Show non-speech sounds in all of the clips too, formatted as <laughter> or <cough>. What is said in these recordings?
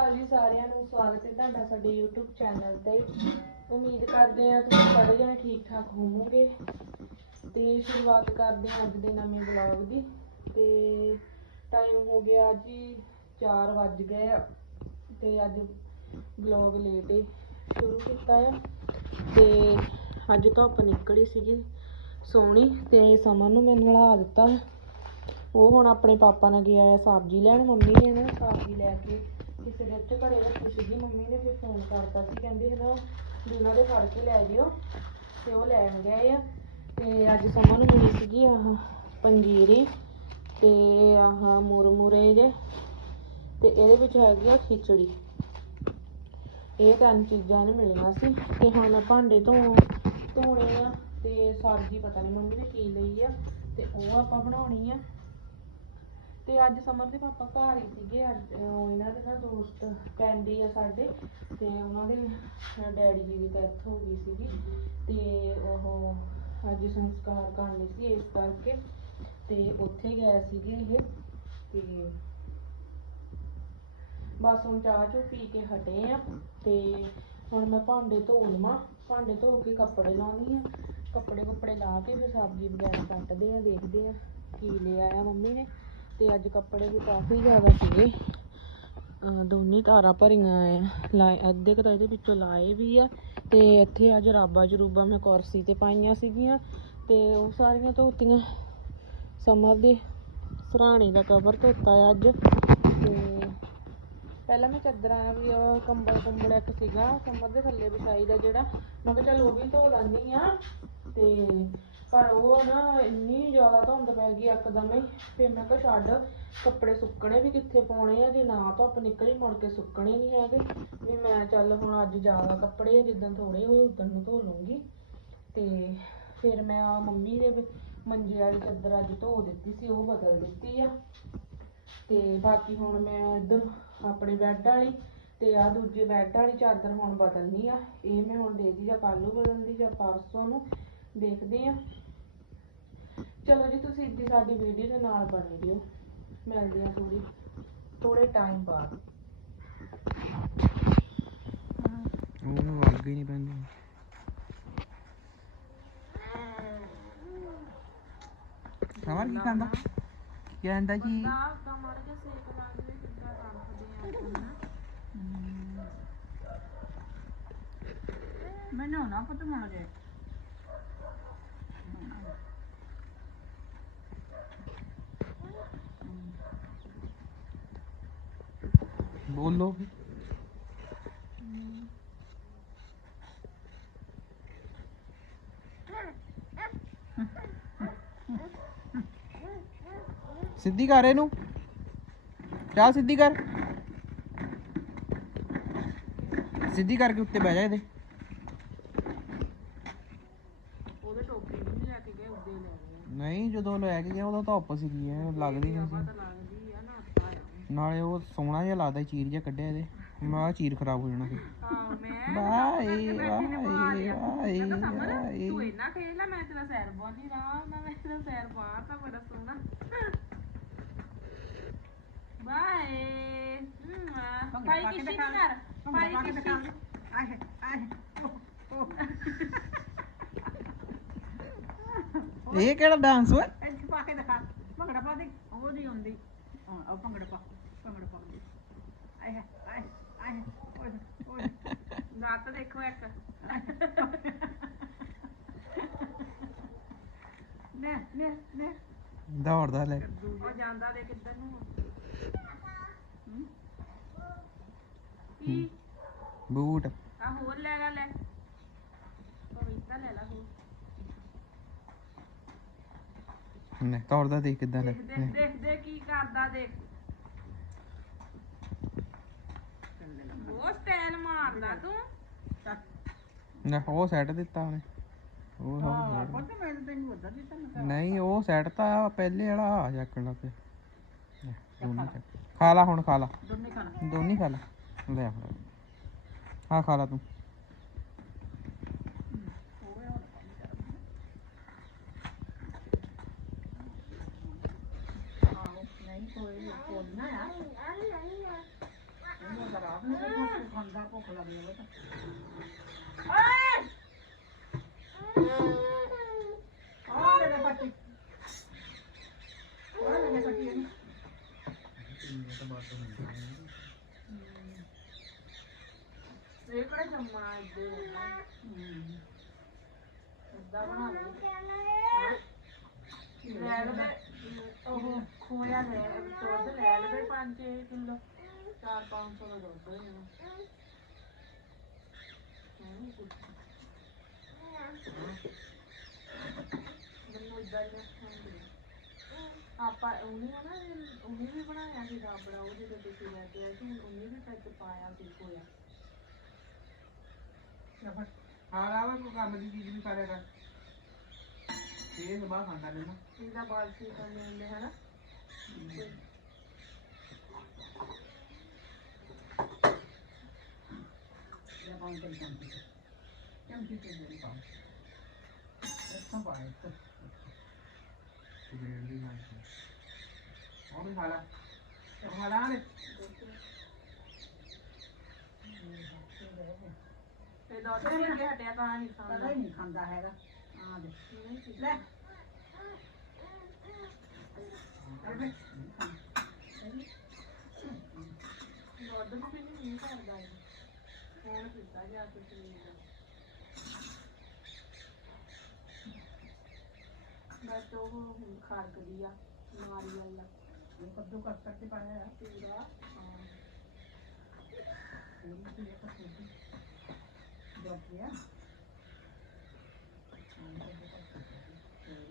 ਅਕਾਲ ਜੀ ਸਾਰਿਆਂ ਨੂੰ ਸਵਾਗਤ ਹੈ ਤੁਹਾਡਾ ਸਾਡੇ YouTube ਚੈਨਲ ਤੇ। ਉਮੀਦ ਕਰਦੇ ਹਾਂ ਤੁਸੀਂ ਸਾਰੇ ਜਣੇ ਠੀਕ ਠਾਕ ਹੋਵੋਗੇ ਤੇ ਸ਼ੁਰੂਆਤ ਕਰਦੇ ਹਾਂ ਅੱਜ ਦੇ ਨਵੇਂ ਵਲੌਗ ਦੀ। ਤੇ ਟਾਈਮ ਹੋ ਗਿਆ ਜੀ 4 ਵੱਜ ਗਏ ਆ ਤੇ ਅੱਜ ਵਲੌਗ ਲੇਟ ਹੀ ਸ਼ੁਰੂ ਕੀਤਾ ਆ। ਤੇ ਅੱਜ ਧੁੱਪ ਨਿਕਲੀ ਸੀਗੀ ਸੋਹਣੀ ਤੇ ਸਮਨ ਨੂੰ ਮੈਂ ਨਲਾ ਦਿੱਤਾ। ਉਹ ਹੁਣ ਆਪਣੇ ਪਾਪਾ ਨਾਲ ਗਿਆ ਆ ਸਬਜ਼ੀ ਲੈਣ, ਮੰਮੀ ਨੇ ਨਾ ਸਬਜ਼ੀ ਲੈ ਕੇ ਕਿਸੇ ਦੇ ਉੱਤੇ ਘਰੇ ਰੱਖੀ ਸੀਗੀ, ਮੰਮੀ ਨੇ ਫਿਰ ਫੋਨ ਕਰਤਾ ਸੀ, ਕਹਿੰਦੇ ਨਾ ਦੂਨਾ ਦੇ ਫੜ ਕੇ ਲੈ ਜਿਓ, ਤੇ ਉਹ ਲੈਣ ਗਏ ਆ। ਤੇ ਅੱਜ ਸਮਾਂ ਨੂੰ ਮਿਲੀ ਸੀਗੀ ਆਹ ਪੰਜੀਰੀ, ਤੇ ਆਹ ਮੁਰਮੁਰੇ ਜੇ, ਤੇ ਇਹਦੇ ਵਿੱਚ ਹੈਗੀ ਆ ਖਿਚੜੀ। ਇਹ ਤਿੰਨ ਚੀਜ਼ਾਂ ਨੇ ਮਿਲੀਆਂ ਸੀ, ਤੇ ਹੁਣ ਭਾਂਡੇ ਧੋ, ਧੋਣੇ ਆ, ਤੇ ਸਬਜ਼ੀ ਪਤਾ ਨਹੀਂ ਮੰਮੀ ਨੇ ਕੀ ਲਈ ਆ, ਤੇ ਉਹ ਆਪਾਂ ਬਣਾਉਣੀ ਆ। ਤੇ ਅੱਜ ਸਮਰ ਦੇ ਪਾਪਾ ਘਰ ਹੀ ਸੀਗੇ, ਅੱਜ, ਅਹ ਇਹਨਾਂ ਦੇ ਨਾ ਦੋਸਤ ਕੈਂਡੀ ਆ ਸਾਡੇ, ਤੇ ਉਹਨਾਂ ਦੇ ਡੈਡੀ ਜੀ ਦੀ ਡੈਥ ਹੋ ਗਈ ਸੀਗੀ, ਤੇ ਉਹ ਅੱਜ ਸੰਸਕਾਰ ਕਰਨੀ ਸੀ ਇਸ ਕਰਕੇ, ਤੇ ਉੱਥੇ ਗਏ ਸੀਗੇ ਇਹ, ਤੇ ਬਸ ਹੁਣ ਚਾਹ ਚੋ ਪੀ ਕੇ ਹਟੇ ਆ, ਤੇ ਹੁਣ ਮੈਂ ਭਾਂਡੇ ਧੋ ਲਵਾਂ ਭਾਂਡੇ ਧੋ ਕੇ ਕੱਪੜੇ ਲਾਉਣੀ ਆ, ਕੱਪੜੇ ਕੁੱਪੜੇ ਲਾ ਕੇ ਫਿਰ ਸਬਜ਼ੀ ਵਗੈਰਾ ਕੱਟਦੇ ਆ, ਦੇਖਦੇ ਆ ਕੀ ਲਿਆ ਆਇਆ ਮੰਮੀ ਨੇ। ਤੇ ਅੱਜ ਕੱਪੜੇ ਵੀ ਕਾਫੀ ਜ਼ਿਆਦਾ ਸੀਗੇ। ਅਹ ਦੋਨੇ ਤਾਰਾਂ ਭਰੀਆਂ ਆ ਲਾਏ, ਅੱਧੇ ਕੁ ਤਾਂ ਇਹਦੇ ਵਿੱਚੋਂ ਲਾਏ ਵੀ ਆ। ਤੇ ਇੱਥੇ ਅੱਜ ਰਾਬਾ ਜਰੂਬਾ ਮੈਂ ਕੁਰਸੀ ਤੇ ਪਾਈਆਂ ਸੀਗੀਆਂ। ਤੇ ਉਹ ਸਾਰੀਆਂ ਧੋਤੀਆਂ ਸਮਰ ਦੇ ਸਰਾਣੇ ਦਾ ਕਵਰ ਧੋਤਾ ਆ ਅੱਜ। ਤੇ ਪਹਿਲਾਂ ਮੈਂ ਚਾਦਰਾਂ ਵੀ ਕੰਬਲ ਕੰਬਲ ਇੱਕ ਸੀਗਾ। ਸਮਰ ਦੇ ਥੱਲੇ ਵਿਛਾਈ ਦਾ ਜਿਹੜਾ। ਮੈਂ ਕਿਹਾ ਚੱਲ ਉਹ ਵੀ ਧੋ ਲੈਂਦੀ ਆ। ਤੇ ਪਰ ਉਹ ਨਾ ਇੰਨੀ ਜ਼ਿਆਦਾ ਧੁੰਦ ਪੈ ਗਈ ਇੱਕਦਮ ਹੀ, ਫਿਰ ਮੈਂ ਕਿਹਾ ਛੱਡ, ਕੱਪੜੇ ਸੁੱਕਣੇ ਵੀ ਕਿੱਥੇ ਪਾਉਣੇ ਆ, ਜੇ ਨਾ ਧੁੱਪ ਨਿਕਲੀ ਮੁੜ ਕੇ ਸੁੱਕਣੇ ਨਹੀਂ ਹੈਗੇ। ਵੀ ਮੈਂ ਚੱਲ ਹੁਣ ਅੱਜ ਜ਼ਿਆਦਾ ਕੱਪੜੇ ਆ, ਜਿੱਦਣ ਥੋੜੇ ਹੋਏ ਉਦੋਂ ਨੂੰ ਧੋ ਲੂੰਗੀ ਤੇ ਫਿਰ ਮੈਂ ਆ ਮੰਮੀ ਦੇ ਮੰਜੇ ਵਾਲੀ ਚਾਦਰ ਅੱਜ ਧੋ ਦਿੱਤੀ ਸੀ, ਉਹ ਬਦਲ ਦਿੱਤੀ ਆ। ਤੇ ਬਾਕੀ ਹੁਣ ਮੈਂ ਇੱਧਰ ਆਪਣੇ ਬੈੱਡ ਵਾਲੀ ਤੇ ਆ ਦੂਜੇ ਬੈੱਡ ਵਾਲੀ ਚਾਦਰ ਹੁਣ ਬਦਲਣੀ ਆ। ਇਹ ਮੈਂ ਹੁਣ ਦੇਦੀ ਜਾਂ ਕੱਲ ਨੂੰ ਬਦਲਦੀ ਜਾਂ ਪਰਸੋਂ ਨੂੰ, ਦੇਖਦੇ ਆ। ਚਲੋ ਜੀ ਤੁਸੀਂ ਇੱਦੀ ਸਾਡੀ ਵੀਡੀਓ ਦੇ ਨਾਲ ਬਣੇ ਰਹੋ ਮਿਲਦੇ ਆ ਥੋੜੀ ਥੋੜੇ ਟਾਈਮ ਬਾਅਦ। ਉਹਨੂੰ ਲੱਗ ਹੀ ਨਹੀਂ ਪੈਂਦੀ। ਸਵਾਰ ਕੀ ਖਾਂਦਾ? ਕਹਿੰਦਾ ਜੀ? ਤਾਂ ਮਾੜਾ ਜਿਹਾ ਸੇਕ ਲਾ ਕੇ ਕਿੱਦਾਂ ਰੱਖਦੇ ਆ ਮੈਨੂੰ ਨਾ ਪੁੱਤ ਮਣ ਜੇ ਬੋਲੋ। ਸਿੱਧੀ ਕਰ ਇਹਨੂੰ। ਚੱਲ ਸਿੱਧੀ ਕਰ। ਸਿੱਧੀ ਕਰਕੇ ਉੱਤੇ ਬਹਿ ਜਾ ਇਹਦੇ। ਉਹਦੇ ਟੋਪੀ ਵੀ ਨਹੀਂ ਲੈ ਕੇ ਗਏ ਉੱਦੇ ਲੈ ਗਏ। ਨਹੀਂ ਜਦੋਂ ਲੈ ਕੇ ਗਿਆ ਧੁੱਪ ਸੀਗੀ ਐ ਲੱਗਦੀ ਨਹੀਂ ਸੀ ਤਾਂ ਲੱਗਦੀ ਆ ਨਾ ਅੱਤਾ ਆ ਨਾਲੇ ਉਹ ਸੋਹਣਾ ਜਿਹਾ ਲੱਗਦਾ ਚੀਰ ਜਿਹਾ ਕੱਢਿਆ ਇਹਦੇ। ਮੈਂ ਕਿਹਾ ਚੀਰ ਖਰਾਬ ਹੋ ਜਾਣਾ ਸੀ ਹਾਂ ਮੈਂ ਬਾਏ ਬਾਏ ਬਾਏ ਬਾਏ ਤੂੰ ਇੰਨਾ ਖੇਲ ਲੈ ਮੈਂ ਤੇਰਾ ਸੈਰ ਬੋਨੀ ਰਾਮ ਨਾਲ ਮੈਂ ਤੇਰਾ ਸੈਰ ਬਾਹਰ ਤਾਂ ਬੜਾ ਸੋਹਣਾ। ਬਾਏ ਭਾਈ ਕਿਸ਼ੀ ਨਹੀਂ ਕਰ ਭਾਈ ਕਿਸ਼ੀ। ਆਏ ਆਏ। <laughs> ਇਹ ਕਿਹੜਾ ਡਾਂਸ ਓਏ ਇੱਥੇ ਪਾ ਕੇ ਦਿਖਾ ਭੰਗੜਾ ਪਾ ਦੇ ਉਹਦੀ ਹੁੰਦੀ ਹਾਂ ਉਹ ਭੰਗੜਾ ਪਾ ਭੰਗੜਾ ਪਾ ਦੇ ਆਏ ਰਾਤ ਦੇਖੋ ਇੱਕ। ਨੇ ਨੇ ਨੇ ਦੌੜਦਾ ਲੈ। ਉਹ ਜਾਂਦਾ ਦੇ ਕਿੱਧਰ ਨੂੰ। ਹਮ? ਕੀ? ਬੂਟ। ਆ ਹੋਰ ਲੈ ਲੈ ਲੈ। ਪਵਿੱਤਾ ਲੈ ਲੈ ਹੋਰ। ਨੇ ਦੌੜਦਾ ਦੇਖ ਕਿੱਦਾਂ ਲੈ। ਦੇਖ ਦੇਖ ਦੇਖ ਦੇਖ ਕੀ ਕਰਦਾ ਦੇਖ। ਉਹ ਮਾਰਦਾ ਤੂੰ। ਨੇ ਉਹ ਸੈੱਟ ਦਿੱਤਾ ਉਹਨੇ। ਉਹ ਹਾਂ ਉਹ ਪੁੱਤ ਮੈਂ ਤਾਂ ਤੈਨੂੰ ਉਦਾਂ ਦਿੱਤਾ ਮੈਂ ਨਹੀਂ ਉਹ ਸੈੱਟ ਤਾਂ ਪਹਿਲੇ ਵਾਲਾ ਆ ਚੱਕਣ ਲੱਗ ਪਿਆ। ਲੈ, ਦੋਨੇ ਚੱਕ। ਖਾ ਲਾ ਹੁਣ ਖਾ ਲਾ। ਦੋਨੇ ਖਾਣਾ ਦੋਨੇ ਖਾ ਲਾ। ਲੈ ਆ। ਫੜ। ਹਾਂ ਖਾ ਲਾ ਤੂੰ। ਲੈ ਲੈ ਕੱਟੀ ਆ ਲੈ ਲੈ ਕੱਟੀ ਇਹਨੂੰ ਇਹ ਕਿਹੜਾ ਜੰਮਣਾ ਇੱਦੇ ਹੂੰ ਇਦਾਂ ਬਣਾ ਲੈ ਲੈ ਲਵੇ, ਉਹ ਖੋਇਆ ਲੈ, ਦੁੱਧ ਲੈ ਲਵੇ 5 ਕਿਲੋ। 4-500 ਦਾ ਦੁੱਧ ਹੋ ਜਾਣਾ ਹਮ, ਕੁਛ। ਮੈਨੂੰ ਇਦਾਂ ਹੀ ਹੁੰਦੀ ਆਪਾਂ ਉਹਨੇ ਨਾ ਉਹਨੇ ਵੀ ਬਣਾਇਆ ਸੀ ਰਾਬੜਾ ਉਹ ਜਦੋਂ ਤੁਸੀਂ ਲੈ ਕੇ ਆਏ ਸੀ ਉਹਨੇ ਵੀ ਵਿੱਚ ਪਾਇਆ ਸੀ ਖੋਇਆ। ਖਾਲਾ ਵਾ ਕੋਈ ਕੰਮ ਦੀ ਚੀਜ਼ ਵੀ ਕਰਿਆ ਕਰ ਇਹ ਨਮਾ ਖਾਂਦਾ ਨੇ ਨਾ ਇਹਦਾ ਬਾਲ ਸੀ ਕਰਨੇ ਹੁੰਦੇ ਹਨਾ? ਲੈ ਪਾਉਂ ਤੇ ਚਮਚੀ ਤੇ ਚਮਚੀ ਤੇ ਦੇ ਪਾਉਂ ਇੱਥੋਂ ਪਾ ਇੱਥੋਂ ਗ੍ਰੇਡ ਦੀ ਗੱਲ ਉਹ ਵੀ ਖਾਲਾ ਉਹ ਖਾਲਾ ਨੇ ਤੇ ਦੁੱਧ ਪੀ ਕੇ ਹਟਿਆ ਤਾਂ ਨਹੀਂ ਪਤਾ ਖਾਂਦਾ ਹੀ ਨਹੀਂ ਖਾਂਦਾ ਹੈਗਾ ਆ ਦੇ ਨਹੀਂ ਪੀਂਦਾ। ਲੈ ਲੈ ਵੇ ਨਹੀਂ ਖਾਂਦਾ। ਦੁੱਧ ਵੀ ਪੀਣੀ ਨਹੀਂ ਕਰਦਾ ਇਹ ਪੀਤਾ ਜਾ ਕੇ ਸਰੀਰ ਬਸ ਉਹ ਖੜਕਦੀ ਆ ਨਾਰੀਅਲ ਦਾ ਇਹ ਕੱਦੂ ਕੱਟ ਪਾਇਆ ਆ। ਪੂਰਾ ਹਾਂ ਇਹ ਵੀ ਇਹ ਕੱਦੂ ਜੋੜ ਗਿਆ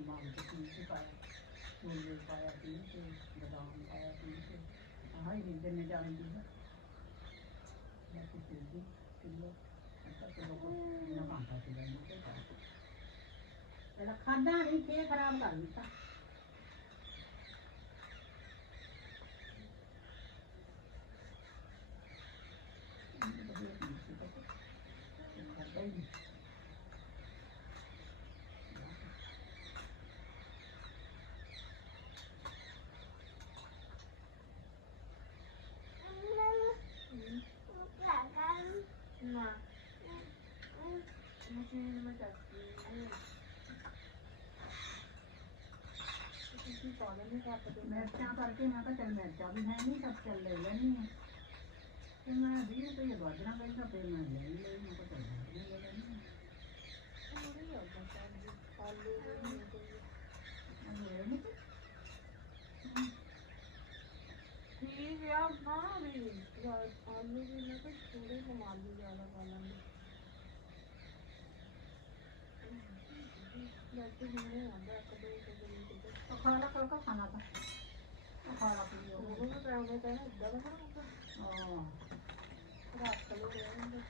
ਮਾਂ ਦੇ ਕੀ ਕੀ ਪਾਇਆ ਫੂਲ ਪਾਇਆ ਤੀ ਤੇ ਬਦਾਮ ਪਾਇਆ ਤੀ ਤੇ ਆਹ ਹੀ ਦਿਨ ਨੇ ਜਾਣ ਦੀ ਹੈ ਮੈਂ ਕਿਹਾ ਜੀ ਮੈਂ ਤੇ ਖਾਦਾ ਨਹੀਂ ਫੇਰ ਖਰਾਬ ਕਰ ਦਿੱਤਾ ਨਾ ਮਸ਼ੀਨ में ਚੱਕੀ ਤੁਸੀਂ ਪਾਣੀ ਨਹੀਂ ਕੱਟਦੇ ਮਿਰਚਾਂ ਕਰਕੇ ਮੈਂ ਤਾਂ ਚੱਲ ਮਿਰਚਾਂ ਵੀ ਹੈ ਨਹੀਂ, ਸਭ ਚੱਲ ਲੈ ਲੈਣੀ ਹੈ। ਤੇ ਮੈਂ 20 ਰੁਪਏ ਬਾਜਰਾ ਕਹਿੰਦਾ ਫਿਰ ਮੈਂ ਲੈ ਲਈ ਮੈਂ ਕਿਹਾ ਚੱਲ ਬਾਜਰਾ ਲੈ ਲੈਣੀ ਹੈ ਥੋੜੀ ਹੋ ਜਾਂਦਾ ਆਲੂ ਵੀ ਨਹੀਂ ਕੋਈ ਮੈਂ ਲੈ ਨਹੀਂ ਠੀਕ ਆ ਹਾਂ ਵੀ ਆਲੂ ਵੀ ਨਾ ਕੋਈ ਥੋੜੇ ਕਮਾਲੂ ਜ਼ਿਆਦਾ ਪਾ ਲਾਂਗੇ ਵੈਸੇ ਹੁਣੇ ਆਂਦਾ ਇੱਕ ਦੋ ਸੌ ਦੇ ਵਿੱਚ ਤਾਂ ਖਾ ਲਾ ਕਲਕਾ ਖਾਣਾ ਤਾਂ ਬਣਾਉਂਦਾ ਹਾਂ ਰੱਖ ਲਓ ਰਹਿੰਦੇ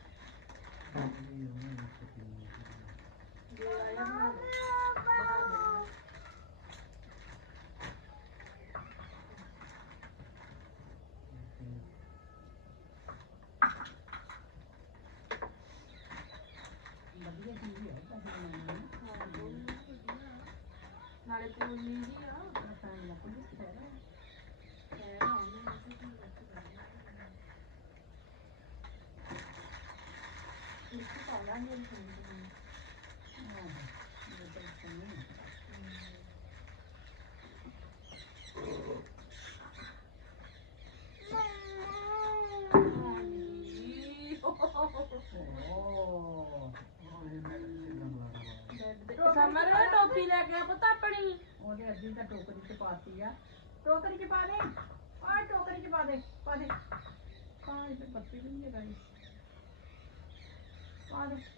ਜੇ ਆਇਆ ਬਣਾ ਲਓ ਬਣਾ ਲਓ ਵਧੀਆ ਚੀਜ਼ ਹੈ ਤਾਂ ਫਿਰ ਮੈਂ ਹਾਂ, ਦੋ ਮਿੰਟ ਵਧੀਆ। ਨਾਲੇ ਪੂਰੀ ਜੀ ਆ ਰਸਾਇਣ ਲੱਗ ਗਈ ਫਾਇਦਾ ਖੈਰ ਆਉਂਦੀ ਆ ਕਿ ਕੀ ਰੱਖਦਾ ਇਸ ਤੋਂ ਪਹਿਲਾਂ ਹੀ ਸੁਣੀ ਹਾਂ ਇਹ ਤਾਂ ਸਹੀ ਹੈ ਓ ਸਮਰ ਟੋਪੀ ਲੈ ਕੇ ਆ ਪੁੱਤ ਆਪਣੀ। ਉਹਦੇ ਅੱਧੀ ਤਾਂ ਟੋਕਰੀ ਚ ਪਾਤੀ ਆ। ਟੋਕਰੀ ਚ ਪਾ ਦੇ। ਆ ਟੋਕਰੀ ਚ ਪਾ ਦੇ ਪਾ ਦੇ। ਕਾ ਇਹ ਪੱਤੀ ਵੀ ਨਹੀਂ ਲਗਾਈ ਪਾ ਦੇ।